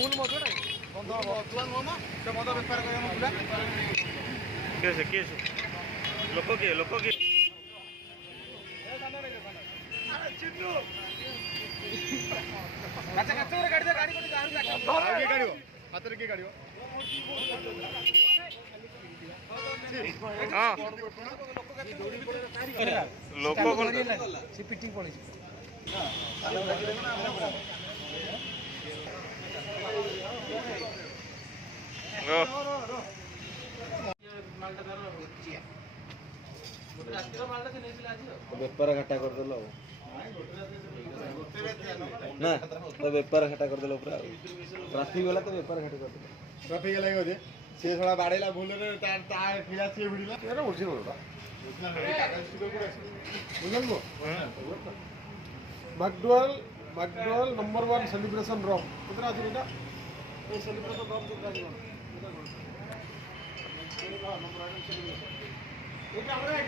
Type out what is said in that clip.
ଭୁଲ ମଧ୍ୟ ନାହିଁ ବନ୍ଧ ଅତୁଆ ନୁହଁ ମ ସେ ମଦ ବେପାର କରିବା ମୋ ପିଲା କିଏ ସେ ଲୋକ କିଏ ଗାଡ଼ି କାଢ଼ିବ ହାତରେ କିଏ କାଢ଼ିବ ଲୋକ ସେ ପିଟି ପଳେଇଛି ବେପାର ଘାଟା କରିଦେଲ ନା ବେପାର ଘାଟା କରିଦେଲ ପୁରା ଟ୍ରାଫିକ ଗଲା ତ ବେପାର ଘାଟା କରିଦେଲ ଟ୍ରାଫିକ ହେଲା ବୋଧେ ସେ ଶଳା ବାଡ଼େଇଲା ଭୁଲରେ ତା ପିଲା ସିଏ ଭିଡ଼ିଲା ଏଟା ବୁଝି मैकडॉवेल नंबर 1 सेलिब्रेशन रॉक कितना आज बेटा ये सेलिब्रेशन रॉक कितना आज नंबर 1 सेलिब्रेशन ये क्या हो रहा है